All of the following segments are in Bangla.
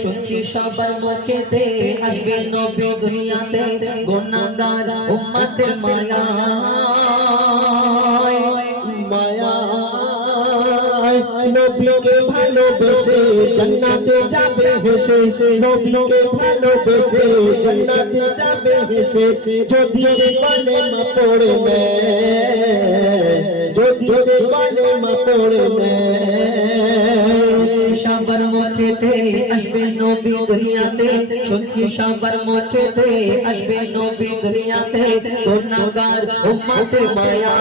শুনছি সবার মুখেতে আসবে নবী দুনিয়াতে গুনাহগার উম্মতের মায়া। মায়া। নবীকে ভালোবেসে জান্নাতে যাবে হেসে নবীকে ভালোবেসে জান্নাতে যাবে হেসে যদি সে কলেমা পড়ে নেয় যদি সে কলেমা পড়ে। নেয় আসবে নবী দুনিয়াতে, শুনছি সবার মুখেতে আসবে নবী দুনিয়াতে, গুনাহগার উম্মতের মায়া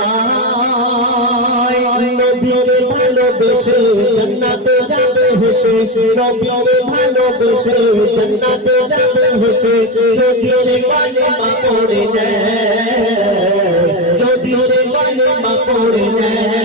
নবীকে ভালোবেসে জান্নাতে যাবে হেসে নবীকে ভালোবেসে জান্নাতে যাবে হেসে, যদি সে কলেমা পড়ে নেয়, যদি সে কলেমা পড়ে নেয়।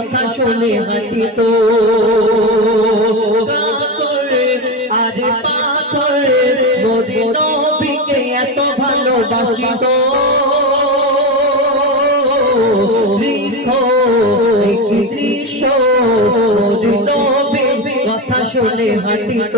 কথা শুনে হাঁটিত পাথর আরে পাথর নবীকে এত ভালোবাসিত দৃশ্য কথা শুনে হাঁটিত